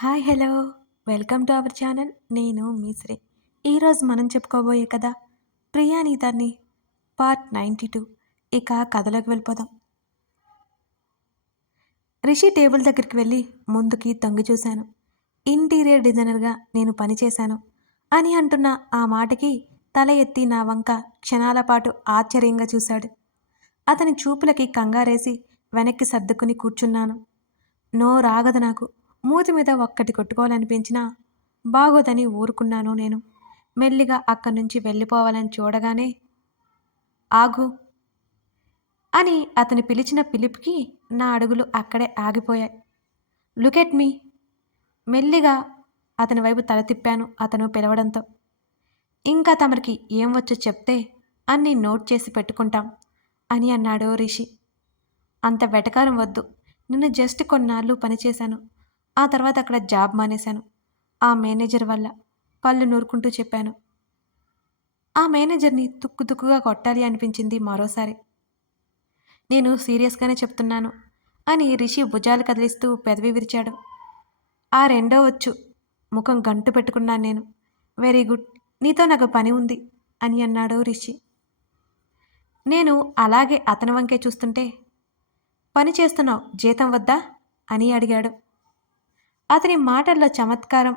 Hi hello. Welcome to our channel. నేను మీశ్రీ. ఈరోజు మనం చెప్పుకోబోయే కదా ప్రియానీతాన్ని పార్ట్ నైంటీ టూ. ఇక కథలోకి వెళ్ళిపోదాం. రిషి టేబుల్ దగ్గరికి వెళ్ళి ముందుకి తొంగి చూశాను. ఇంటీరియర్ డిజైనర్గా నేను పనిచేశాను అని అంటున్న ఆ మాటకి తల ఎత్తి నా వంక క్షణాల పాటు ఆశ్చర్యంగా చూశాడు. అతని చూపులకి కంగారేసి వెనక్కి సర్దుకుని కూర్చున్నాను. నో రాగదు నాకు. మూతి మీద ఒక్కటి కొట్టుకోవాలనిపించినా బాగోదని ఊరుకున్నాను నేను. మెల్లిగా అక్కడి నుంచి వెళ్ళిపోవాలని చూడగానే ఆగు అని అతని పిలిచిన పిలుపుకి నా అడుగులు అక్కడే ఆగిపోయాయి. లుక్ ఎట్ మీ మెల్లిగా అతని వైపు తల తిప్పాను అతను పిలవడంతో. ఇంకా తమరికి ఏం వచ్చో చెప్తే అన్నీ నోట్ చేసి పెట్టుకుంటాం అని అన్నాడు రిషి. అంత వెటకారం వద్దు. నిన్ను జస్ట్ కొన్నాళ్ళు పనిచేశాను ఆ తర్వాత అక్కడ జాబ్ మానేశాను. ఆ మేనేజర్ వల్ల పళ్ళు నూరుకుంటూ చెప్పాను. ఆ మేనేజర్ని తుక్కు తుక్కుగా కొట్టాలి అనిపించింది మరోసారి. నేను సీరియస్గానే చెప్తున్నాను అని రిషి భుజాలు కదిలిస్తూ పెదవి విరిచాడు. ఆ రెండో వచ్చు ముఖం గంటు పెట్టుకున్నాను నేను. Very good. నీతో నాకు పని ఉంది అని అన్నాడు రిషి. నేను అలాగే అతని వంకే చూస్తుంటే పని చేస్తున్నావు జీతం వద్దా అని అడిగాడు. అతని మాటల్లో చమత్కారం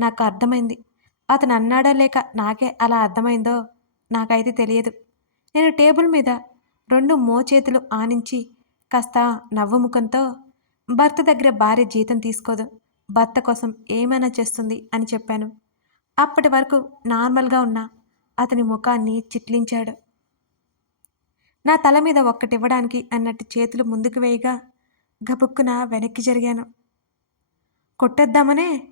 నాకు అర్థమైంది. అతను అన్నాడో లేక నాకే అలా అర్థమైందో నాకైతే తెలియదు. నేను టేబుల్ మీద రెండు మోచేతులు ఆనించి కాస్త నవ్వు ముఖంతో భర్త దగ్గర భార్య జీతం తీసుకోదు భర్త కోసం ఏమైనా చేస్తుంది అని చెప్పాను. అప్పటి వరకు నార్మల్గా ఉన్న అతని ముఖాన్ని చిట్లించాడు. నా తల మీద ఒక్కటివ్వడానికి అన్నట్టు చేతులు ముందుకు వేయగా గబుక్కున వెనక్కి జరిగాను. కొట్టేద్దామనే?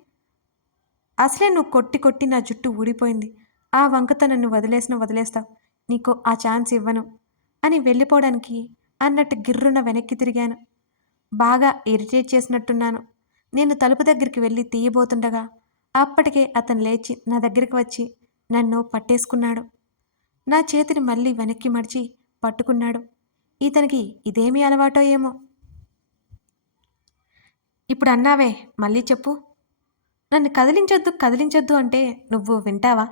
అసలే నువ్వు కొట్టి కొట్టి నా జుట్టు ఊడిపోయింది. ఆ వంకతో నన్ను వదిలేసిన వదిలేస్తావు నీకు ఆ ఛాన్స్ ఇవ్వను. అని వెళ్ళిపోవడానికి అన్నట్టు గిర్రున వెనక్కి తిరిగాను. బాగా ఇరిటేట్ చేసినట్టున్నాను. నేను తలుపు దగ్గరికి వెళ్ళి తీయబోతుండగా అప్పటికే అతను లేచి నా దగ్గరికి వచ్చి నన్ను పట్టేసుకున్నాడు. నా చేతిని మళ్ళీ వెనక్కి మడిచి పట్టుకున్నాడు. ఇతనికి ఇదేమీ అలవాటో ఏమో? ఇప్పుడు అన్నావే మళ్ళీ చెప్పు. నన్ను కదిలించొద్దు కదిలించొద్దు అంటే నువ్వు వింటావా?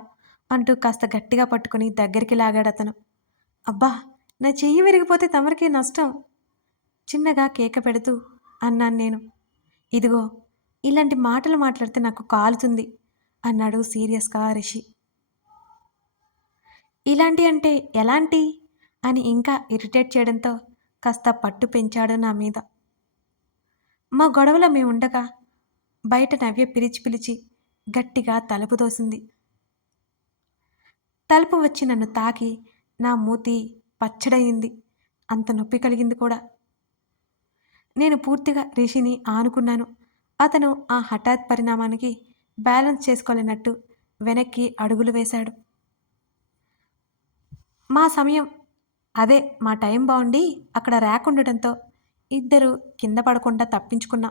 అంటూ కాస్త గట్టిగా పట్టుకుని దగ్గరికి లాగాడు అతను. అబ్బా నా చెయ్యి విరిగిపోతే తమరికి నష్టం? చిన్నగా కేక పెడుతూ అన్నాను నేను. ఇదిగో ఇలాంటి మాటలు మాట్లాడితే నాకు కాలుతుంది అన్నాడు సీరియస్గా రిషి. ఇలాంటి అంటే ఎలాంటి? అని ఇంకా ఇరిటేట్ చేయడంతో కాస్త పట్టు పెంచాడు నా మీద. మా గొడవలో మేము ఉండగా బయట నవ్య పిలిచి పిలిచి గట్టిగా తలుపు తోసింది. తలుపు వచ్చి నన్ను తాకి నా మూతి పచ్చడయింది. అంత నొప్పి కలిగింది కూడా. నేను పూర్తిగా రిషిని ఆనుకున్నాను. అతను ఆ హఠాత్ పరిణామానికి బ్యాలెన్స్ చేసుకోలేనట్టు వెనక్కి అడుగులు వేశాడు. మా సమయం అదే మా టైం బాగుండి అక్కడ ర్యాక్ ఉండటంతో ఇద్దరు కింద పడకుండా తప్పించుకున్నా.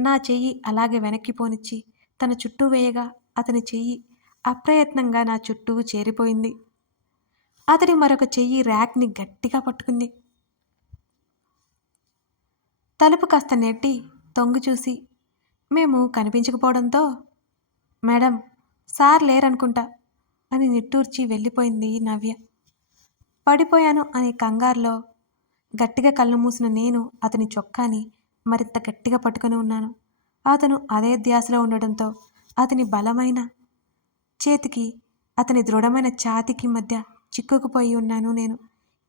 నా చెయ్యి అలాగే వెనక్కి పోనిచ్చి తన చుట్టూ వేయగా అతని చెయ్యి అప్రయత్నంగా నా చుట్టూ చేరిపోయింది. అతడి మరొక చెయ్యి ర్యాక్ని గట్టిగా పట్టుకుంది. తలుపు కాస్త నెట్టి తొంగి చూసి మేము కనిపించకపోవడంతో? మేడం సార్ లేరనుకుంటా అని నిట్టూర్చి వెళ్ళిపోయింది నవ్య. పడిపోయాను అనే కంగారులో గట్టిగా కళ్ళు మూసిన నేను అతని చొక్కాని మరింత గట్టిగా పట్టుకుని ఉన్నాను. అతను అదే ధ్యాసలో ఉండడంతో అతని బలమైన చేతికి అతని దృఢమైన ఛాతికి మధ్య చిక్కుకుపోయి ఉన్నాను నేను.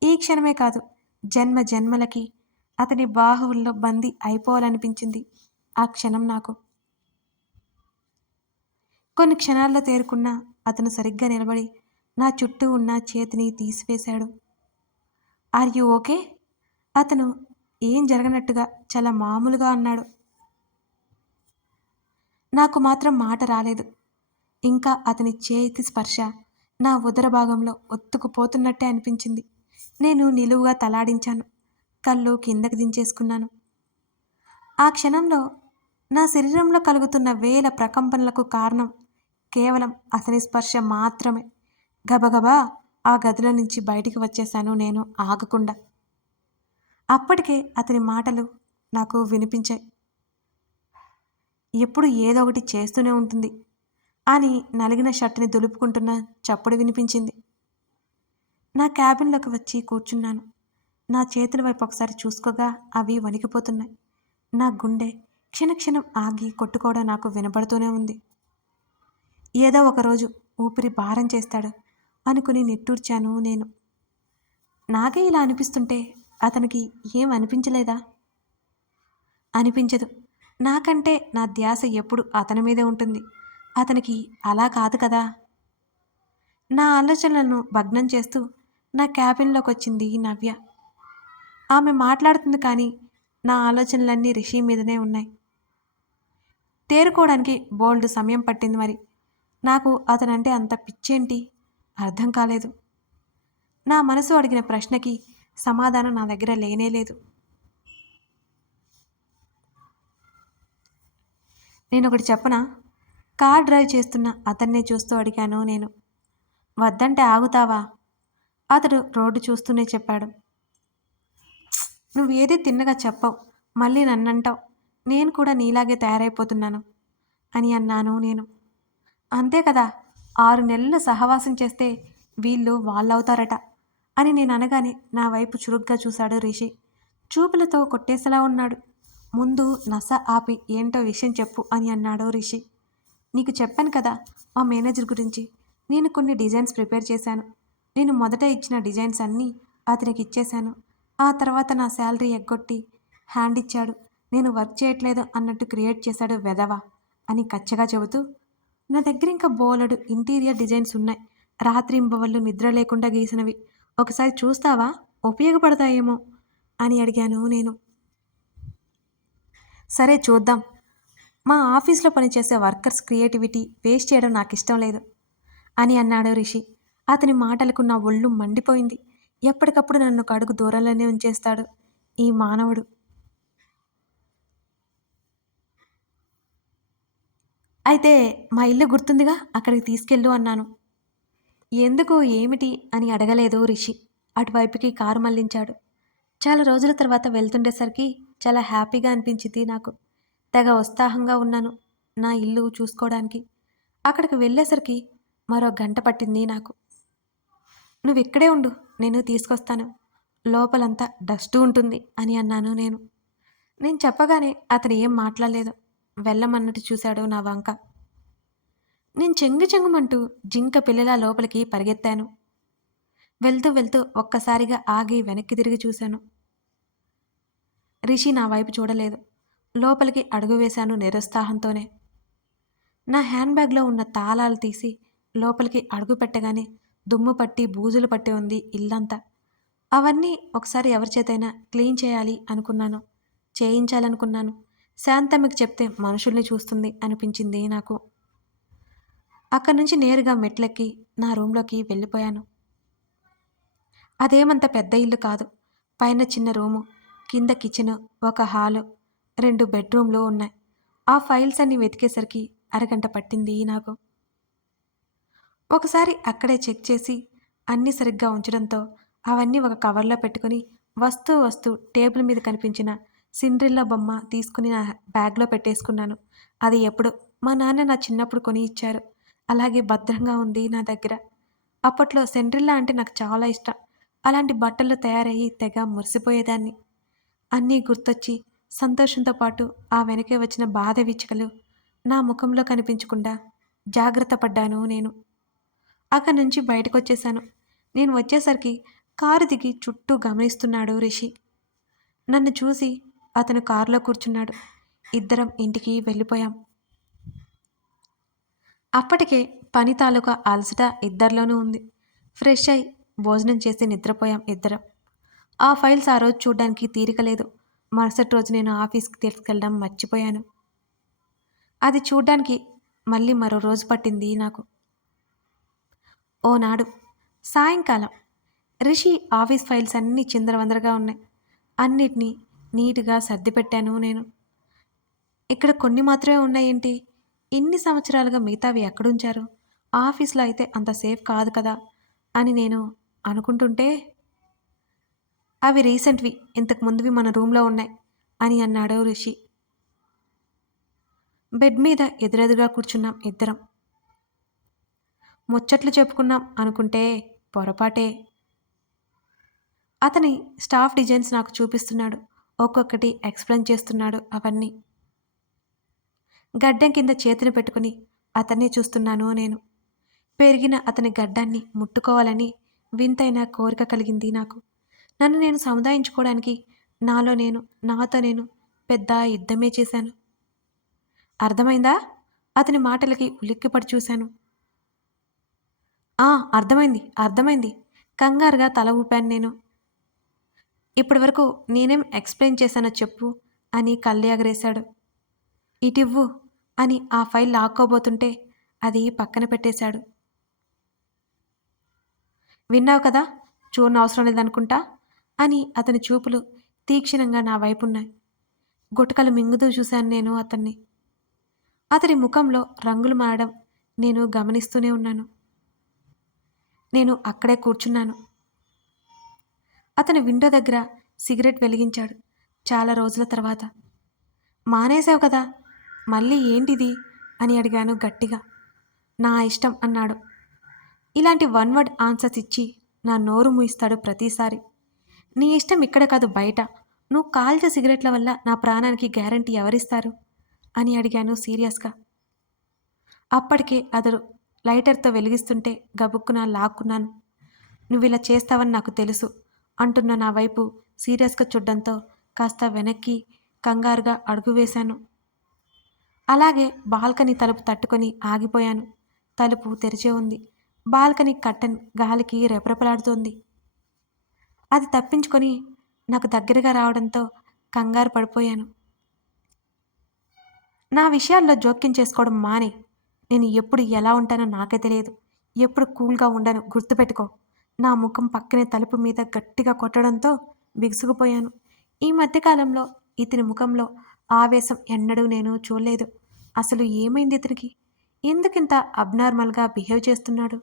ఈ క్షణమే కాదు జన్మ జన్మలకి అతని బాహువుల్లో బందీ అయిపోవాలనిపించింది ఆ క్షణం నాకు. కొన్ని క్షణాల్లో తేరుకున్న అతను సరిగ్గా నిలబడి నా చుట్టూ ఉన్న చేతిని తీసివేశాడు. Are you okay? అతను ఏం జరగనట్టుగా చాలా మామూలుగా అన్నాడు. నాకు మాత్రం మాట రాలేదు. ఇంకా అతని చేతి స్పర్శ నా ఉదర భాగంలో ఒత్తుకుపోతున్నట్టే అనిపించింది. నేను నిలువుగా తలాడించాను. కళ్ళు కిందకి దించేసుకున్నాను. ఆ క్షణంలో నా శరీరంలో కలుగుతున్న వేల ప్రకంపనలకు కారణం కేవలం అతని స్పర్శ మాత్రమే. గబగబా ఆ గదిలో నుంచి బయటికి వచ్చేశాను నేను ఆగకుండా. అప్పటికే అతని మాటలు నాకు వినిపించాయి. ఎప్పుడు ఏదో ఒకటి చేస్తూనే ఉంటుంది అని నలిగిన షర్ట్ని దులుపుకుంటున్న చప్పుడు వినిపించింది. నా క్యాబిన్లోకి వచ్చి కూర్చున్నాను. నా చేతుల వైపు ఒకసారి చూసుకోగా అవి వణికిపోతున్నాయి. నా గుండె క్షణక్షణం ఆగి కొట్టుకోవడం నాకు వినబడుతూనే ఉంది. ఏదో ఒకరోజు ఊపిరి భారం చేస్తాడు అనుకుని నిట్టూర్చాను నేను. నాకే ఇలా అనిపిస్తుంటే అతనికి ఏం అనిపించలేదా? అనిపించదు. నాకంటే నా ధ్యాస ఎప్పుడు అతని మీదే ఉంటుంది. అతనికి అలా కాదు కదా? నా ఆలోచనలను భగ్నం చేస్తూ నా క్యాబిన్లోకి వచ్చింది నవ్య. ఆమె మాట్లాడుతుంది కానీ నా ఆలోచనలన్నీ రిషి మీదనే ఉన్నాయి. తేరుకోవడానికి బోల్డ్ సమయం పట్టింది మరి. నాకు అతనంటే అంత పిచ్చేంటి? అర్థం కాలేదు. నా మనసు అడిగిన ప్రశ్నకి సమాధానం నా దగ్గర లేనే లేదు. నేను ఒకటి చెప్పనా? కార్ డ్రైవ్ చేస్తున్న అతన్నే చూస్తూ అడిగాను నేను. వద్దంటే ఆగుతావా? అతడు రోడ్డు చూస్తూనే చెప్పాడు. నువ్వేది తిన్నగా చెప్పవు. మళ్ళీ నన్నంటావు. నేను కూడా నీలాగే తయారైపోతున్నాను అని అన్నాను నేను. అంతే కదా. ఆరు నెలలు సహవాసం చేస్తే వీళ్ళు వాళ్ళవుతారట. అని నేను అనగానే నా వైపు చురుగ్గా చూశాడు రిషి. చూపులతో కొట్టేసేలా ఉన్నాడు. ముందు నస ఆపి ఏంటో విషయం చెప్పు అని అన్నాడు రిషి. నీకు చెప్పాను కదా మా మేనేజర్ గురించి. నేను కొన్ని డిజైన్స్ ప్రిపేర్ చేశాను. నేను మొదట ఇచ్చిన డిజైన్స్ అన్నీ అతనికి ఇచ్చేశాను. ఆ తర్వాత నా శాలరీ ఎగ్గొట్టి హ్యాండ్ ఇచ్చాడు. నేను వర్క్ చేయట్లేదు అన్నట్టు క్రియేట్ చేశాడు వెధవా అని కచ్చగా చెబుతూ నా దగ్గర ఇంకా బోలెడు ఇంటీరియర్ డిజైన్స్ ఉన్నాయి. రాత్రింబవళ్ళు నిద్ర లేకుండా గీసినవి. ఒకసారి చూస్తావా? ఉపయోగపడతాయేమో? అని అడిగాను నేను. సరే చూద్దాం. మా ఆఫీస్లో పనిచేసే వర్కర్స్ క్రియేటివిటీ వేస్ట్ చేయడం నాకు ఇష్టం లేదు అని అన్నాడు రిషి. అతని మాటలకు నా ఒళ్ళు మండిపోయింది. ఎప్పటికప్పుడు నన్ను కడుగు దూరంలోనే ఉంచేస్తాడు ఈ మానవుడు. అయితే మా ఇల్లు గుర్తుందిగా? అక్కడికి తీసుకెళ్ళు అన్నాను. ఎందుకు ఏమిటి అని అడగలేదు రిషి. అటువైపుకి కారు మళ్ళించాడు చాలా రోజుల తర్వాత వెళ్తుండేసరికి చాలా హ్యాపీగా అనిపించింది నాకు. తెగ ఉత్సాహంగా ఉన్నాను నా ఇల్లు చూసుకోవడానికి. అక్కడికి వెళ్ళేసరికి మరో గంట పట్టింది నాకు. నువ్వు ఇక్కడే ఉండు నేను తీసుకొస్తాను. లోపలంతా డస్ట్ ఉంటుంది అని అన్నాను నేను. నేను చెప్పగానే అతను ఏం మాట్లాడలేదు. వెళ్ళమన్నట్టు చూశాడు నా వంక. నేను చెంగు చెంగుమంటూ జింక పిల్లల లోపలికి పరిగెత్తాను. వెళ్తూ వెళ్తూ ఒక్కసారిగా ఆగి వెనక్కి తిరిగి చూశాను. రిషి నా వైపు చూడలేదు. లోపలికి అడుగు వేశాను నిరుత్సాహంతోనే. నా హ్యాండ్ బ్యాగ్లో ఉన్న తాళాలు తీసి లోపలికి అడుగు పెట్టగానే దుమ్ము పట్టి బూజులు పట్టి ఉంది ఇల్లంతా. అవన్నీ ఒకసారి ఎవరి చేతైనా క్లీన్ చేయాలి అనుకున్నాను. చేయించాలనుకున్నాను. శాంతమ్మకి చెప్తే మనుషుల్ని చూస్తుంది అనిపించింది నాకు. అక్కడి నుంచి నేరుగా మెట్లెక్కి నా రూమ్లోకి వెళ్ళిపోయాను. అదేమంత పెద్ద ఇల్లు కాదు. పైన చిన్న రూము కింద కిచెన్ ఒక హాలు రెండు బెడ్రూమ్లు ఉన్నాయి. ఆ ఫైల్స్ అన్ని వెతికేసరికి అరగంట పట్టింది నాకు. ఒకసారి అక్కడే చెక్ చేసి అన్నీ సరిగ్గా ఉంచడంతో అవన్నీ ఒక కవర్లో పెట్టుకుని వస్తూ వస్తూ టేబుల్ మీద కనిపించిన సిండ్రిల్లా బొమ్మ తీసుకుని నా బ్యాగ్లో పెట్టేసుకున్నాను. అది ఎప్పుడు? మా నాన్న నా చిన్నప్పుడు కొని ఇచ్చారు. అలాగే భద్రంగా ఉంది నా దగ్గర. అప్పట్లో సెండ్రిల్లా అంటే నాకు చాలా ఇష్టం. అలాంటి బట్టలు తయారయ్యి తెగ మురిసిపోయేదాన్ని. అన్నీ గుర్తొచ్చి సంతోషంతో పాటు ఆ వెనకే వచ్చిన బాధ విచ్చుకలు నా ముఖంలో కనిపించకుండా జాగ్రత్త పడ్డాను నేను. అక్కడి నుంచి బయటకు వచ్చేశాను నేను వచ్చేసరికి కారు దిగి చుట్టూ గమనిస్తున్నాడు రిషి. నన్ను చూసి అతను కారులో కూర్చున్నాడు. ఇద్దరం ఇంటికి వెళ్ళిపోయాం. అప్పటికే పని తాలూకా అలసట ఇద్దరిలోనూ ఉంది. ఫ్రెష్ అయి భోజనం చేసి నిద్రపోయాం ఇద్దరం. ఆ ఫైల్స్ ఆ రోజు చూడడానికి తీరిక లేదు. మరుసటి రోజు నేను ఆఫీస్కి తీసుకెళ్ళడం మర్చిపోయాను. అది చూడ్డానికి మళ్ళీ మరో రోజు పట్టింది నాకు. ఓనాడు సాయంకాలం. రిషి ఆఫీస్ ఫైల్స్ అన్నీ చిందరవందరగా ఉన్నాయి. అన్నిటినీ నీట్గా సర్దిపెట్టాను నేను. ఇక్కడ కొన్ని మాత్రమే ఉన్నాయేంటి? ఇన్ని సంవత్సరాలుగా మిగతావి ఎక్కడుంచారు? ఆఫీస్లో అయితే అంత సేఫ్ కాదు కదా? అని నేను అనుకుంటుంటే అవి రీసెంట్వి ఇంతకు ముందువి మన రూమ్లో ఉన్నాయి అని అన్నాడు రిషి. బెడ్ మీద ఎదురెదురుగా కూర్చున్నాం ఇద్దరం. ముచ్చట్లు చెప్పుకున్నాం అనుకుంటే పొరపాటే. అతని స్టాఫ్ డిజైన్స్ నాకు చూపిస్తున్నాడు. ఒక్కొక్కటి ఎక్స్ప్లెయిన్ చేస్తున్నాడు అవన్నీ. గడ్డం కింద చేతిని పెట్టుకుని అతన్ని చూస్తున్నాను నేను. పెరిగిన అతని గడ్డాన్ని ముట్టుకోవాలని వింతైన కోరిక కలిగింది నాకు. నన్ను నేను సముదాయించుకోవడానికి నాలో నేను నాతో నేను పెద్ద యుద్ధమే చేశాను. అర్థమైందా? అతని మాటలకి ఉలిక్కిపడి చూశాను. ఆ అర్థమైంది అర్థమైంది. కంగారుగా తల ఊపాను నేను. ఇప్పటి వరకు నేనేం ఎక్స్ప్లెయిన్ చేశానో చెప్పు అని కళ్ళు ఎగరేశాడు ఇటివ్వు అని ఆ ఫైల్ లాక్కోబోతుంటే అది పక్కన పెట్టేశాడు. విన్నావు కదా చూడని అవసరం లేదనుకుంటా? అని అతని చూపులు తీక్షణంగా నా వైపున్నాయి. గుటకలు మింగుతూ చూశాను నేను అతన్ని. అతని ముఖంలో రంగులు మారడం నేను గమనిస్తూనే ఉన్నాను. నేను అక్కడే కూర్చున్నాను. అతని విండో దగ్గర సిగరెట్ వెలిగించాడు చాలా రోజుల తర్వాత. మానేశావు కదా మళ్ళీ ఏంటిది? అని అడిగాను గట్టిగా. నా ఇష్టం అన్నాడు. ఇలాంటి వన్ వర్డ్ ఆన్సర్స్ ఇచ్చి నా నోరు మూయిస్తాడు ప్రతిసారి. నీ ఇష్టం ఇక్కడ కాదు బయట. నువ్వు కాల్చే సిగరెట్ల వల్ల నా ప్రాణానికి గ్యారంటీ ఎవరిస్తారు? అని అడిగాను సీరియస్గా. అప్పటికే అతడు లైటర్తో వెలిగిస్తుంటే గబుక్కున లాక్కున్నాను. నువ్వు ఇలా చేస్తావని నాకు తెలుసు అంటున్న నా వైపు సీరియస్గా చూడడంతో కాస్త వెనక్కి కంగారుగా అడుగు వేశాను. అలాగే బాల్కనీ తలుపు తట్టుకొని ఆగిపోయాను. తలుపు తెరిచే ఉంది. బాల్కనీ కట్టన్ గాలికి రెపరెపలాడుతోంది. అది తప్పించుకొని నాకు దగ్గరగా రావడంతో కంగారు పడిపోయాను. నా విషయాల్లో జోక్యం చేసుకోవడం మానే. నేను ఎప్పుడు ఎలా ఉంటానో నాకే తెలియదు. ఎప్పుడు కూల్గా ఉండను గుర్తుపెట్టుకో. నా ముఖం పక్కనే తలుపు మీద గట్టిగా కొట్టడంతో బిగుసుకుపోయాను. ఈ మధ్యకాలంలో ఇతని ముఖంలో ఆవేశం ఎన్నడూ నేను చూడలేదు. అసలు ఏమైంది ఇతనికి? ఎందుకింత అబ్నార్మల్గా బిహేవ్ చేస్తున్నాడు?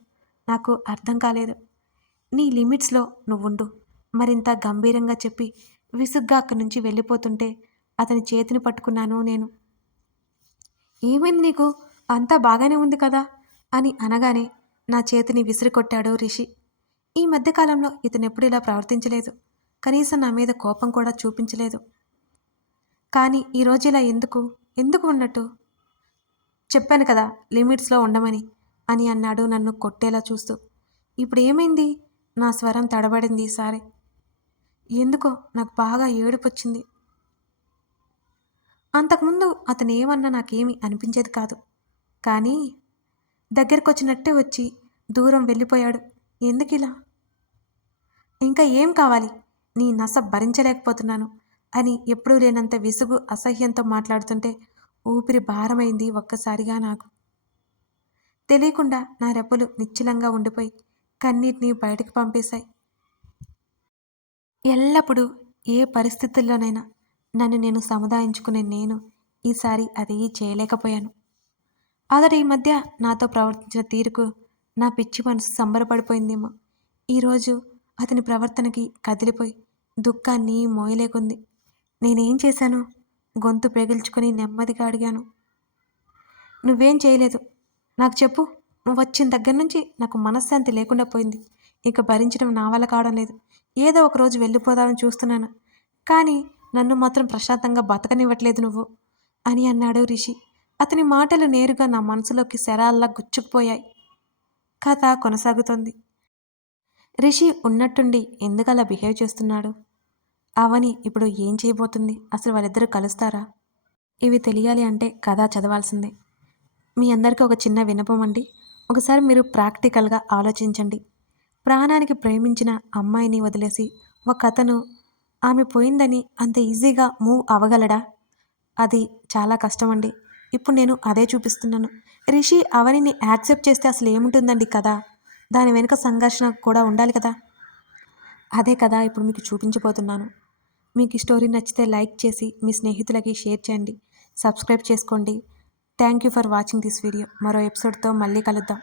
నాకు అర్థం కాలేదు. నీ లిమిట్స్లో నువ్వుండు. మరింత గంభీరంగా చెప్పి విసుగ్గా అక్కడి నుంచి వెళ్ళిపోతుంటే అతని చేతిని పట్టుకున్నాను నేను. ఏమైంది నీకు? అంతా బాగానే ఉంది కదా? అని అనగానే నా చేతిని విసిరికొట్టాడు రిషి. ఈ మధ్యకాలంలో ఇతను ఎప్పుడు ఇలా ప్రవర్తించలేదు. కనీసం నా మీద కోపం కూడా చూపించలేదు. కానీ ఈరోజు ఇలా ఎందుకు? ఎందుకు ఉన్నట్టు? చెప్పాను కదా లిమిట్స్లో ఉండమని అని అన్నాడు నన్ను కొట్టేలా చూస్తూ. ఇప్పుడు ఏమైంది? నా స్వరం తడబడింది ఈసారి ఎందుకో నాకు బాగా ఏడుపొచ్చింది. అంతకుముందు అతను ఏమన్నా నాకేమీ అనిపించేది కాదు. కానీ దగ్గరకొచ్చినట్టే వచ్చి దూరం వెళ్ళిపోయాడు. ఎందుకిలా? ఇంకా ఏం కావాలి? నీ నస భరించలేకపోతున్నాను. అని ఎప్పుడూ లేనంత విసుగు అసహ్యంతో మాట్లాడుతుంటే ఊపిరి భారమైంది ఒక్కసారిగా నాకు. తెలియకుండా నా రెప్పలు నిశ్చలంగా ఉండిపోయి కన్నీటిని బయటకు పంపేశాయి. ఎల్లప్పుడూ ఏ పరిస్థితుల్లోనైనా నన్ను నేను సముదాయించుకునే నేను ఈసారి అది చేయలేకపోయాను. అతడు ఈ మధ్య నాతో ప్రవర్తించిన తీరుకు నా పిచ్చి మనసు సంబరపడిపోయిందేమో. ఈరోజు అతని ప్రవర్తనకి కదిలిపోయి దుఃఖాన్ని మోయలేకుంది. నేనేం చేశాను? గొంతు పెగిల్చుకొని నెమ్మదిగా అడిగాను. నువ్వేం చేయలేదు. నాకు చెప్పు. నువ్వు వచ్చిన దగ్గర నుంచి నాకు మనశ్శాంతి లేకుండా పోయింది. ఇక భరించడం నా వల్ల కావడం లేదు. ఏదో ఒకరోజు వెళ్ళిపోదామని చూస్తున్నాను. కానీ నన్ను మాత్రం ప్రశాంతంగా బతకనివ్వట్లేదు నువ్వు అని అన్నాడు రిషి. అతని మాటలు నేరుగా నా మనసులోకి శరాల్లా గుచ్చుకుపోయాయి. కథ కొనసాగుతోంది. రిషి ఉన్నట్టుండి ఎందుకలా బిహేవ్ చేస్తున్నాడు? అవని ఇప్పుడు ఏం చేయబోతుంది? అసలు వాళ్ళిద్దరూ కలుస్తారా? ఇవి తెలియాలి అంటే కథ చదవాల్సిందే. మీ అందరికీ ఒక చిన్న వినపం అండి. ఒకసారి మీరు ప్రాక్టికల్గా ఆలోచించండి. ప్రాణానికి ప్రేమించిన అమ్మాయిని వదిలేసి ఒక అతను ఆమె పోయిందని అంత ఈజీగా మూవ్ అవ్వగలడా? అది చాలా కష్టమండి. ఇప్పుడు నేను అదే చూపిస్తున్నాను. రిషి అవనిని యాక్సెప్ట్ చేస్తే అసలు ఏముంటుందండి కదా దాని వెనుక సంఘర్షణ కూడా ఉండాలి కదా? అదే కదా ఇప్పుడు మీకు చూపించబోతున్నాను. మీకు ఈ స్టోరీ నచ్చితే లైక్ చేసి మీ స్నేహితులకి షేర్ చేయండి. సబ్స్క్రైబ్ చేసుకోండి. Thank you for watching this video. మరో ఎపిసోడ్తో మళ్ళీ కలుద్దాం.